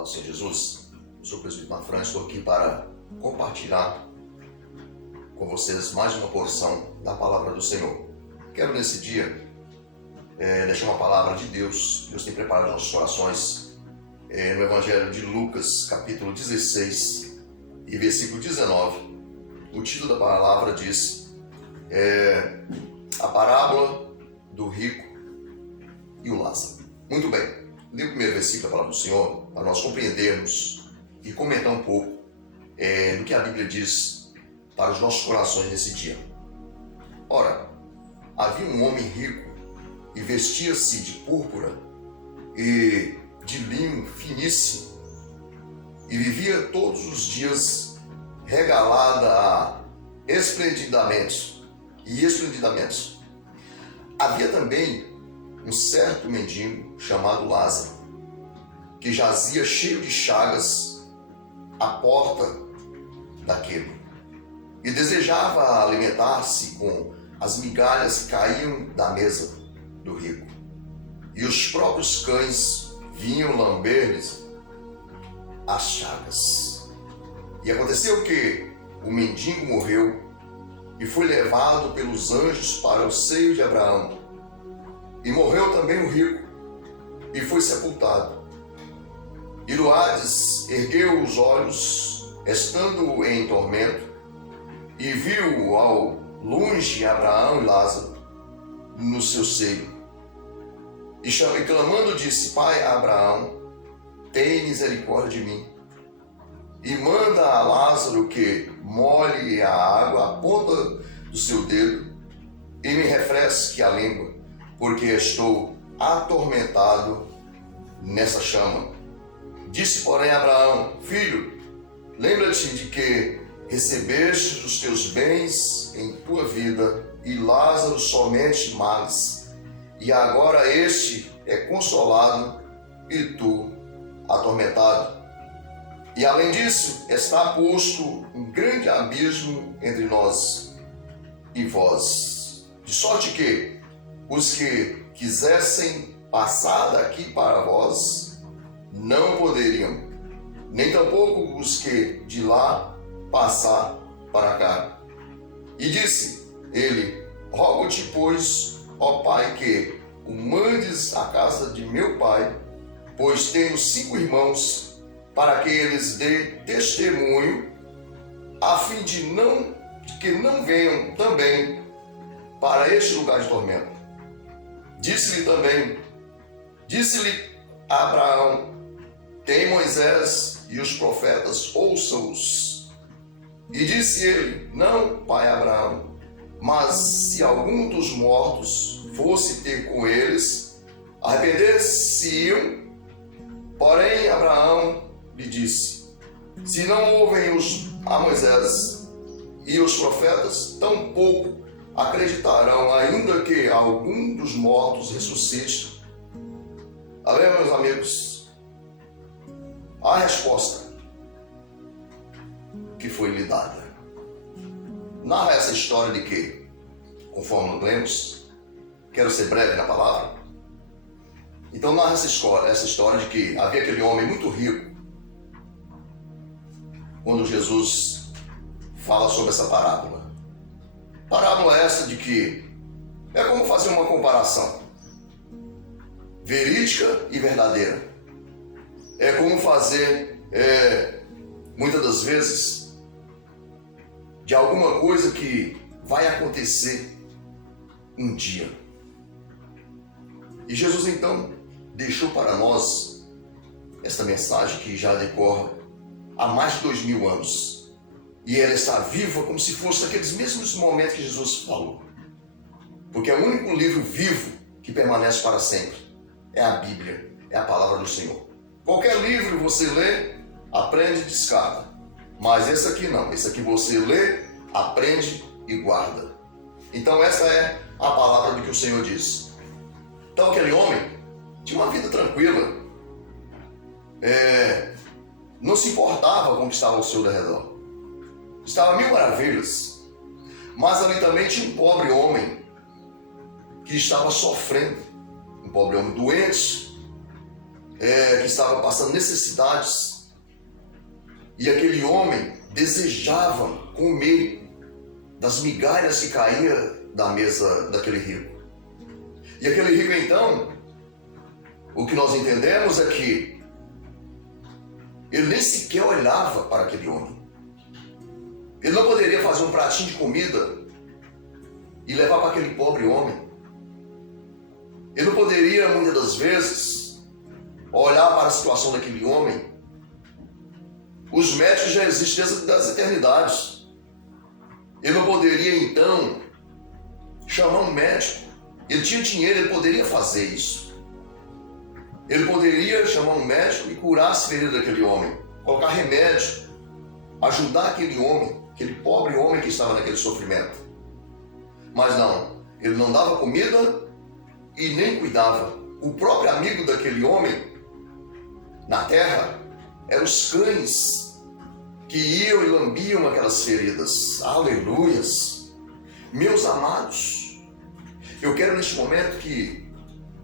Paz do Senhor Jesus. Eu sou o presbítero Mafran, estou aqui para compartilhar com vocês mais uma porção da palavra do Senhor. Quero nesse dia deixar uma palavra de Deus. Deus tem preparado nossos corações no Evangelho de Lucas, capítulo 16 e versículo 19. O título da palavra diz a parábola do rico e o Lázaro. Muito bem. Li o primeiro versículo da palavra do Senhor para nós compreendermos e comentar um pouco do que a Bíblia diz para os nossos corações nesse dia. Ora, havia um homem rico e vestia-se de púrpura e de linho finíssimo e vivia todos os dias regalada a esplendidamente. Havia também um certo mendigo chamado Lázaro, que jazia cheio de chagas à porta daquele, e desejava alimentar-se com as migalhas que caíam da mesa do rico. E os próprios cães vinham lamber-lhes as chagas. E aconteceu que o mendigo morreu e foi levado pelos anjos para o seio de Abraão. E morreu também o rico, e foi sepultado. E do Hades ergueu os olhos, estando em tormento, e viu ao longe Abraão e Lázaro no seu seio. E clamando disse: Pai Abraão, tem misericórdia de mim, e manda a Lázaro que molhe a água à ponta do seu dedo, e me refresque a língua, porque estou atormentado nessa chama. Disse, porém, Abraão: Filho, lembra-te de que recebeste os teus bens em tua vida, e Lázaro somente males, e agora este é consolado, e tu atormentado. E além disso, está posto um grande abismo entre nós e vós, de sorte que os que quisessem passar daqui para vós não poderiam, nem tampouco os que de lá passar para cá. E disse ele: Rogo-te, pois, ó Pai, que o mandes à casa de meu pai, pois tenho 5 irmãos, para que eles dê testemunho, a fim de que não venham também para este lugar de tormento. Disse-lhe Abraão: Tem Moisés e os profetas, ouça-os. E disse ele: Não, pai Abraão, mas se algum dos mortos fosse ter com eles, arrepender-se-iam. Porém Abraão lhe disse: Se não ouvem a Moisés e os profetas, tampouco acreditarão, ainda que algum dos mortos ressuscite. Amém, meus amigos? A resposta que foi lhe dada narra essa história de que, conforme lemos, quero ser breve na palavra, então narra essa história de que havia aquele homem muito rico. Quando Jesus fala sobre essa parábola essa de que é como fazer uma comparação verídica e verdadeira. É como fazer, muitas das vezes, de alguma coisa que vai acontecer um dia. E Jesus então deixou para nós esta mensagem que já decorre há mais de 2000 anos. E ela está viva como se fosse aqueles mesmos momentos que Jesus falou. Porque é o único livro vivo que permanece para sempre. É a Bíblia, é a palavra do Senhor. Qualquer livro você lê, aprende e descarta. Mas esse aqui não. Esse aqui você lê, aprende e guarda. Então essa é a palavra do que o Senhor diz. Então aquele homem tinha uma vida tranquila. Não se importava com o que estava ao seu redor. Estava a mil maravilhas. Mas ali também tinha um pobre homem que estava sofrendo. Um pobre homem doente, que estava passando necessidades, e aquele homem desejava comer das migalhas que caía da mesa daquele rico. E aquele rico, então, o que nós entendemos é que ele nem sequer olhava para aquele homem. Ele não poderia fazer um pratinho de comida e levar para aquele pobre homem. Ele não poderia, muitas das vezes, olhar para a situação daquele homem. Os médicos já existem desde as eternidades. Ele não poderia, então, chamar um médico. Ele tinha dinheiro, ele poderia fazer isso. Ele poderia chamar um médico e curar as feridas daquele homem, colocar remédio, ajudar aquele homem, aquele pobre homem que estava naquele sofrimento. Mas não, ele não dava comida e nem cuidava. O próprio amigo daquele homem na terra eram os cães que iam e lambiam aquelas feridas. Aleluias! Meus amados, eu quero neste momento que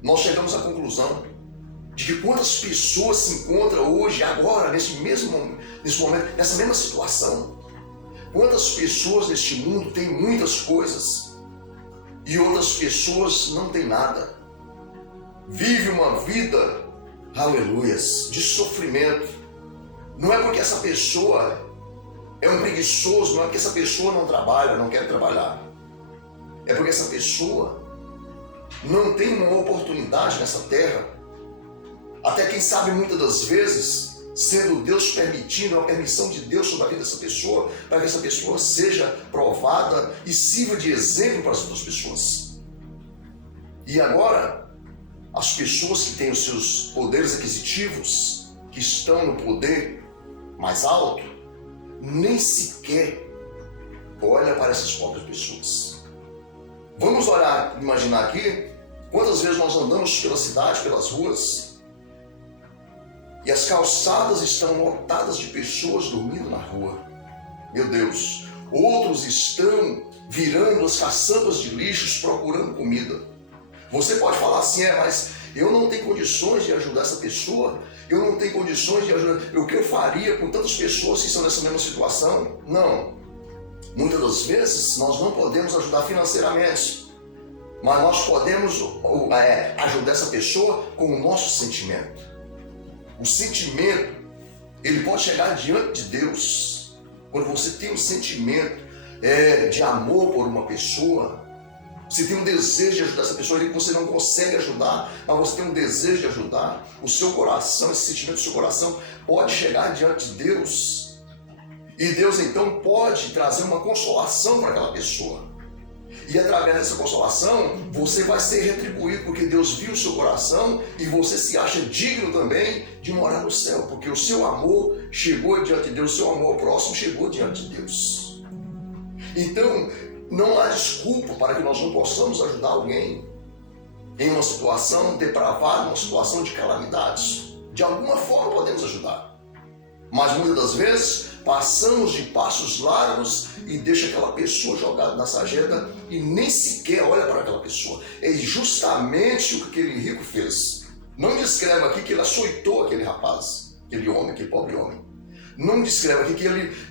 nós chegamos à conclusão de que quantas pessoas se encontram hoje, agora, nesse momento, nessa mesma situação. Quantas pessoas neste mundo têm muitas coisas e outras pessoas não têm nada. Vive uma vida, aleluias, de sofrimento. Não é porque essa pessoa é um preguiçoso, não é porque essa pessoa não trabalha, não quer trabalhar. É porque essa pessoa não tem uma oportunidade nessa terra. Até quem sabe muitas das vezes, sendo Deus permitindo, a permissão de Deus sobre a vida dessa pessoa, para que essa pessoa seja provada e sirva de exemplo para as outras pessoas. E agora, as pessoas que têm os seus poderes aquisitivos, que estão no poder mais alto, nem sequer olha para essas pobres pessoas. Vamos olhar, imaginar aqui, quantas vezes nós andamos pela cidade, pelas ruas, e as calçadas estão lotadas de pessoas dormindo na rua. Meu Deus, outros estão virando as caçambas de lixos procurando comida. Você pode falar assim, mas eu não tenho condições de ajudar essa pessoa, eu não tenho condições de ajudar, o que eu faria com tantas pessoas que estão nessa mesma situação? Não. Muitas das vezes nós não podemos ajudar financeiramente, mas nós podemos ajudar essa pessoa com o nosso sentimento. O sentimento, ele pode chegar diante de Deus. Quando você tem um sentimento de amor por uma pessoa, você tem um desejo de ajudar essa pessoa, que você não consegue ajudar, mas você tem um desejo de ajudar, o seu coração, esse sentimento do seu coração pode chegar diante de Deus. E Deus então pode trazer uma consolação para aquela pessoa. E através dessa consolação, você vai ser retribuído, porque Deus viu o seu coração e você se acha digno também de morar no céu, porque o seu amor chegou diante de Deus, o seu amor ao próximo chegou diante de Deus. Então, não há desculpa para que nós não possamos ajudar alguém em uma situação depravada, uma situação de calamidade. De alguma forma podemos ajudar, mas muitas das vezes passamos de passos largos e deixa aquela pessoa jogada na sarjeta e nem sequer olha para aquela pessoa. É justamente o que aquele rico fez. Não descreve aqui que ele açoitou aquele rapaz, aquele homem, aquele pobre homem. Não descreve aqui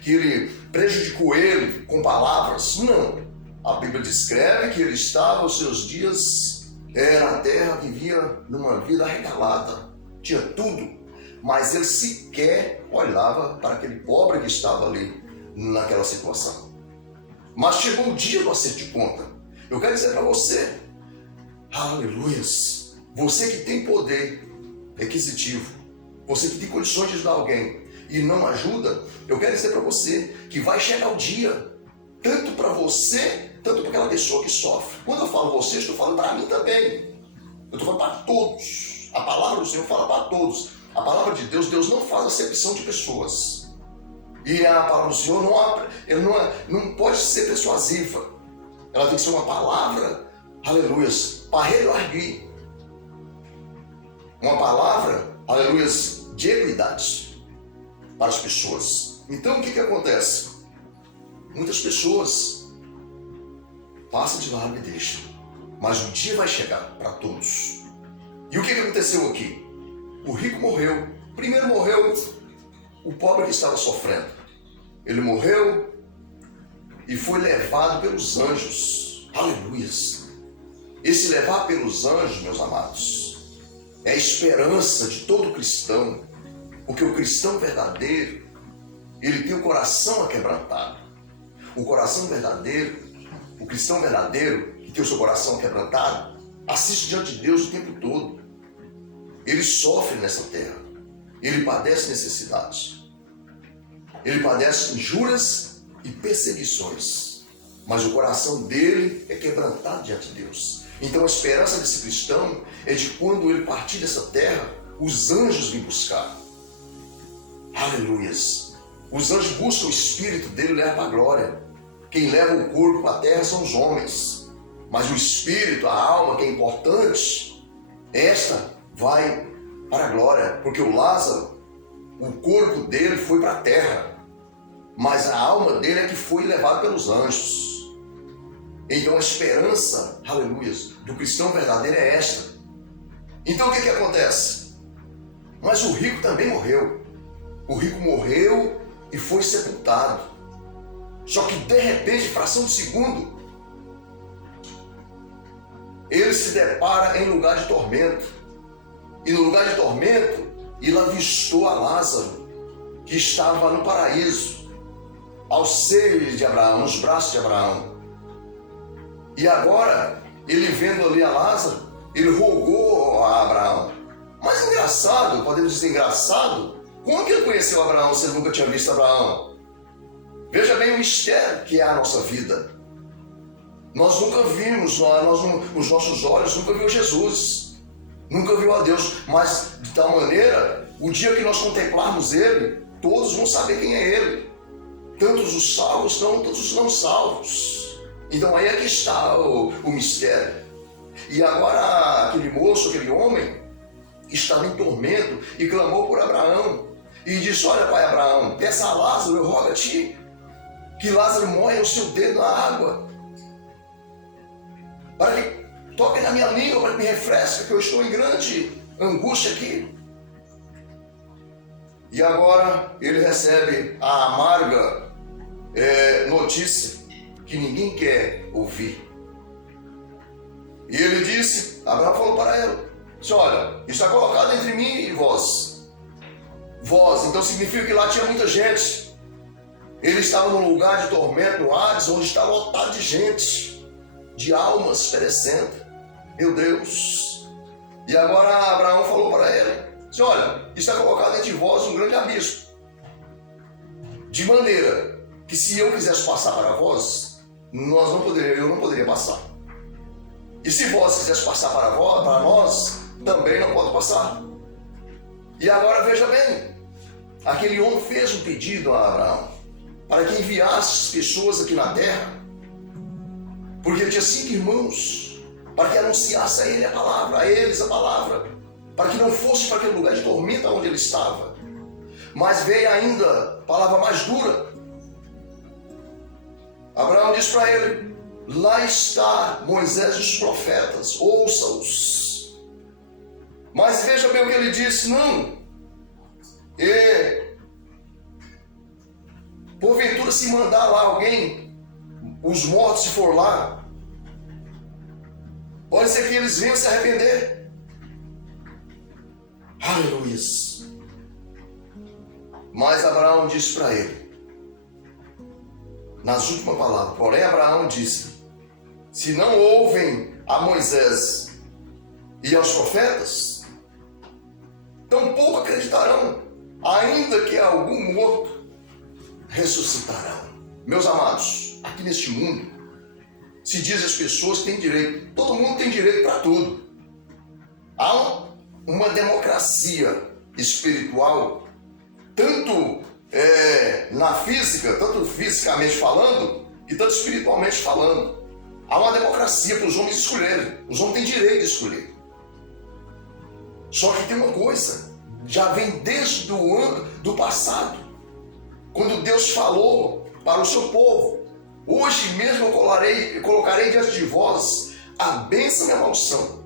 que ele prejudicou ele com palavras. Não. A Bíblia descreve que ele estava, os seus dias na terra, vivia numa vida arregalada. Tinha tudo. Mas ele sequer olhava para aquele pobre que estava ali naquela situação. Mas chegou o dia do acerto de conta. Eu quero dizer para você, aleluias, você que tem poder aquisitivo, você que tem condições de ajudar alguém e não ajuda, eu quero dizer para você que vai chegar o dia, tanto para você, tanto para aquela pessoa que sofre. Quando eu falo você, eu estou falando para mim também. Eu estou falando para todos. A palavra do Senhor fala para todos. A palavra de Deus, Deus não faz acepção de pessoas. E a palavra do Senhor não pode ser persuasiva. Ela tem que ser uma palavra, aleluias, para relarguir. Uma palavra, aleluias, de equidade para as pessoas. Então o que acontece? Muitas pessoas passam de largo e deixam. Mas um dia vai chegar para todos. E o que aconteceu aqui? o rico morreu. Primeiro morreu o pobre que estava sofrendo. Ele morreu e foi levado pelos anjos. Aleluias! Esse levar pelos anjos, meus amados, é a esperança de todo cristão. Porque o cristão verdadeiro, ele tem o coração aquebrantado. O coração verdadeiro, o cristão verdadeiro, que tem o seu coração quebrantado, assiste diante de Deus o tempo todo. Ele sofre nessa terra. Ele padece necessidades. Ele padece injúrias e perseguições. Mas o coração dele é quebrantado diante de Deus. Então a esperança desse cristão é de quando ele partir dessa terra, os anjos vêm buscar. Aleluias! Os anjos buscam o espírito dele e levam para a glória. Quem leva o corpo para a terra são os homens. Mas o espírito, a alma, que é importante, esta vai para a glória. Porque o Lázaro, o corpo dele foi para a terra. Mas a alma dele é que foi levada pelos anjos. Então a esperança, aleluias, do cristão verdadeiro é esta. Então o que acontece? Mas o rico também morreu. O rico morreu e foi sepultado. Só que de repente, fração de segundo, ele se depara em lugar de tormento. E no lugar de tormento, ele avistou a Lázaro, que estava no paraíso, aos seios de Abraão, nos braços de Abraão. E agora, ele vendo ali a Lázaro, ele rogou a Abraão. Mas engraçado, podemos dizer engraçado, como que ele conheceu Abraão se ele nunca tinha visto Abraão? Veja bem o mistério que é a nossa vida. Nós nunca vimos, os nossos olhos nunca viu Jesus, nunca viu a Deus, mas de tal maneira, o dia que nós contemplarmos Ele, todos vão saber quem é Ele. Tantos os salvos, tantos os não salvos. Então aí é que está o mistério. E agora aquele moço, aquele homem, estava em tormento e clamou por Abraão. E disse: olha, pai Abraão, peça a Lázaro, eu rogo a ti, que Lázaro moe o seu dedo na água, para que toque na minha língua, para que me refresque, que eu estou em grande angústia aqui. E agora ele recebe a amarga notícia que ninguém quer ouvir. E ele disse, Abraão falou para ele, disse: olha, está colocado entre mim e vós. Vós, então significa que lá tinha muita gente. Ele estava num lugar de tormento, no Hades, onde está lotado de gente, de almas perecendo. Meu Deus! E agora Abraão falou para ele, disse: olha, está colocado entre vós um grande abismo, de maneira que se eu quisesse passar para vós, eu não poderia passar. E se vós quisesse passar para nós, também não pode passar. E agora veja bem, aquele homem fez um pedido a Abraão, para que enviasse as pessoas aqui na terra, porque ele tinha 5 irmãos, para que anunciasse a ele a palavra, a eles a palavra, para que não fosse para aquele lugar de tormenta onde ele estava. Mas veio ainda palavra mais dura. Abraão disse para ele: lá está Moisés e os profetas, ouça-os. Mas veja bem o que ele disse: não. Porventura, se mandar lá alguém, os mortos se for lá, pode ser que eles venham se arrepender. Aleluia. Mas Abraão disse para ele, nas últimas palavras, porém Abraão disse: se não ouvem a Moisés e aos profetas, tampouco acreditarão, ainda que algum morto ressuscitarão. Meus amados, aqui neste mundo, se diz as pessoas que têm direito, todo mundo tem direito para tudo. Há uma democracia espiritual, tanto na física, tanto fisicamente falando, e tanto espiritualmente falando. Há uma democracia para os homens escolherem. Os homens têm direito de escolher. Só que tem uma coisa, já vem desde o ano do passado, quando Deus falou para o seu povo: hoje mesmo eu colocarei diante de vós a bênção e a maldição,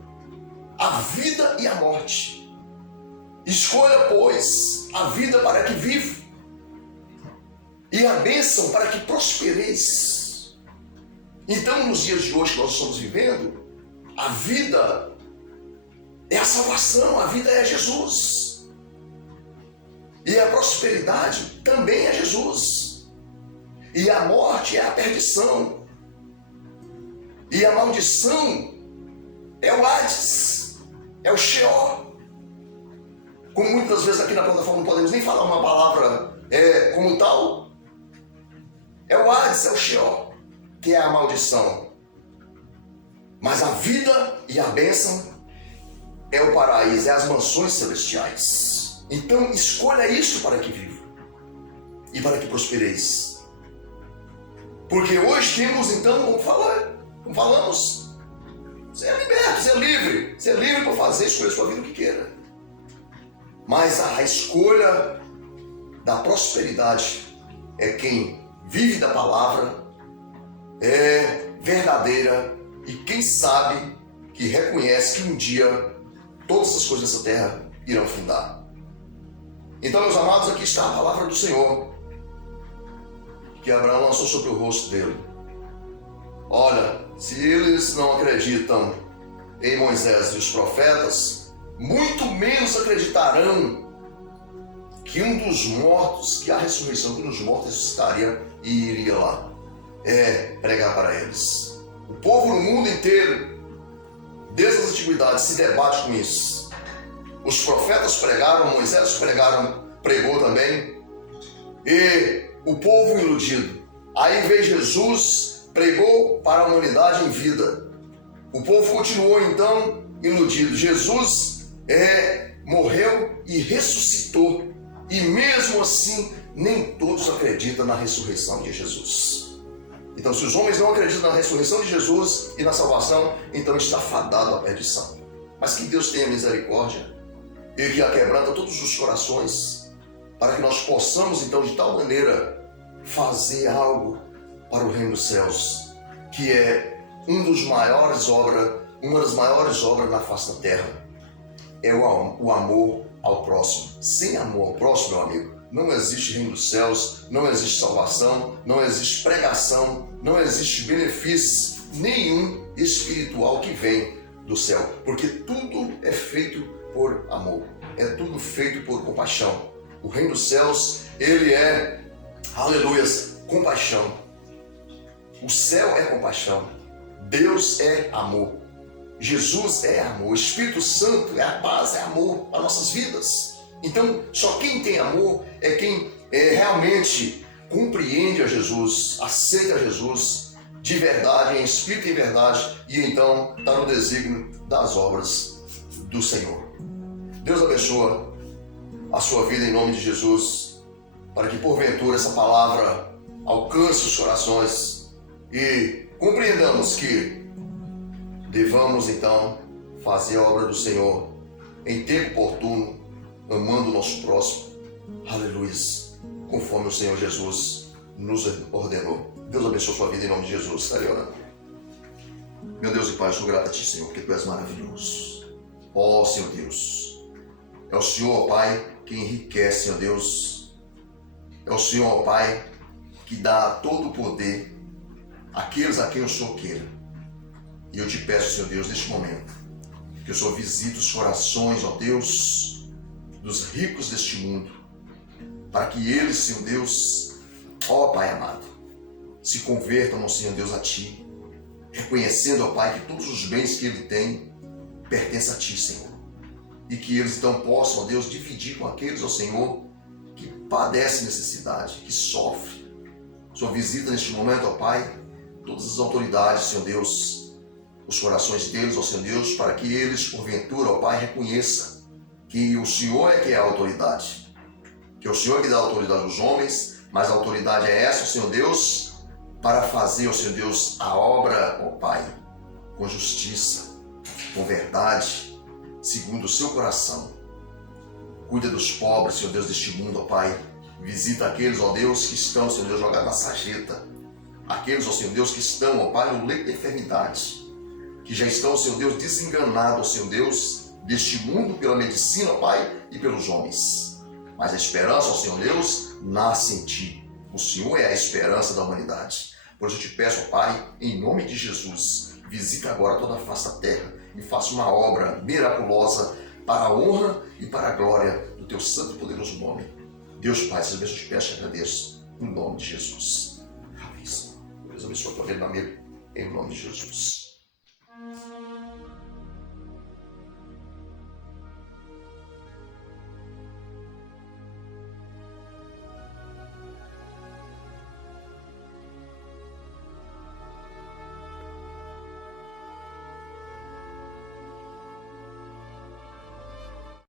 a vida e a morte. Escolha, pois, a vida para que viva, e a bênção para que prospereis. Então, nos dias de hoje que nós estamos vivendo, a vida é a salvação, a vida é Jesus. E a prosperidade também é Jesus. E a morte é a perdição. E a maldição é o Hades, é o Sheol. Como muitas vezes aqui na plataforma não podemos nem falar uma palavra como tal, é o Hades, é o Sheol, que é a maldição. Mas a vida e a bênção é o paraíso, é as mansões celestiais. Então escolha isso para que viva e para que prospereis. Porque hoje temos então, como falamos, você é liberto, você é livre para fazer, escolher sua vida o que queira. Mas a escolha da prosperidade é quem vive da palavra, é verdadeira e quem sabe que reconhece que um dia todas as coisas dessa terra irão findar. Então, meus amados, aqui está a palavra do Senhor que Abraão lançou sobre o rosto dele. Olha, se eles não acreditam em Moisés e os profetas, muito menos acreditarão que um dos mortos, que a ressurreição de um dos mortos ressuscitaria e iria lá pregar para eles. O povo no mundo inteiro, desde as antiguidades, se debate com isso. Os profetas pregaram, Moisés pregou também, e o povo iludido. Aí veio Jesus, pregou para a humanidade em vida. O povo continuou então iludido. Jesus morreu e ressuscitou. E mesmo assim, nem todos acreditam na ressurreição de Jesus. Então, se os homens não acreditam na ressurreição de Jesus e na salvação, então está fadado à perdição. Mas que Deus tenha misericórdia e que aquebranta todos os corações, para que nós possamos, então, de tal maneira, fazer algo para o reino dos céus, que é uma das maiores obras na face da terra. É o amor ao próximo. Sem amor ao próximo, meu amigo, não existe reino dos céus, não existe salvação, não existe pregação, não existe benefício nenhum espiritual que vem do céu, porque tudo é feito por amor, é tudo feito por compaixão. O reino dos céus, ele é, aleluias, compaixão. O céu é compaixão, Deus é amor, Jesus é amor, o Espírito Santo é a paz, é amor para nossas vidas. Então, só quem tem amor é quem realmente compreende a Jesus, aceita Jesus de verdade, em espírito e em verdade, e então está no desígnio das obras do Senhor. Deus abençoa a sua vida em nome de Jesus, para que porventura essa palavra alcance os corações e compreendamos que devamos então fazer a obra do Senhor em tempo oportuno, amando o nosso próximo, aleluia, conforme o Senhor Jesus nos ordenou. Deus abençoe a sua vida em nome de Jesus. Estarei orando. Meu Deus e Pai, eu sou grato a Ti, Senhor, porque Tu és maravilhoso. Ó Senhor Deus, é o Senhor, ó Pai, que enriquece, Senhor Deus. É o Senhor, ó Pai, que dá todo o poder àqueles a quem o Senhor queira. E eu Te peço, Senhor Deus, neste momento, que o Senhor visite os corações, ó Deus, dos ricos deste mundo, para que eles, Senhor Deus, ó Pai amado, se convertam, Senhor Deus, a Ti, reconhecendo, ó Pai, que todos os bens que Ele tem pertencem a Ti, Senhor, e que eles então possam, ó Deus, dividir com aqueles, ó Senhor, que padecem necessidade, que sofrem. O Senhor visita neste momento, ó Pai, todas as autoridades, Senhor Deus, os corações deles, ó Senhor Deus, para que eles, porventura, ó Pai, reconheçam que o Senhor é que é a autoridade, que é o Senhor que dá a autoridade aos homens, mas a autoridade é essa, ó Senhor Deus, para fazer, ó Senhor Deus, a obra, ó Pai, com justiça, com verdade, segundo o seu coração. Cuida dos pobres, Senhor Deus, deste mundo, ó Pai. Visita aqueles, ó Deus, que estão, Senhor Deus, jogados na sarjeta. Aqueles, ó Senhor Deus, que estão, ó Pai, no leito da enfermidade. Que já estão, Senhor Deus, desenganados, ó Senhor Deus, deste mundo pela medicina, Pai, e pelos homens. Mas a esperança, ó Senhor Deus, nasce em Ti. O Senhor é a esperança da humanidade. Por isso eu te peço, Pai, em nome de Jesus, visita agora toda a face da terra e faça uma obra miraculosa para a honra e para a glória do Teu santo e poderoso nome. Deus, Pai, essas vezes eu te peço e agradeço, em nome de Jesus. Amém, Senhor. Deus abençoe a tua vida, meu amigo, em nome de Jesus.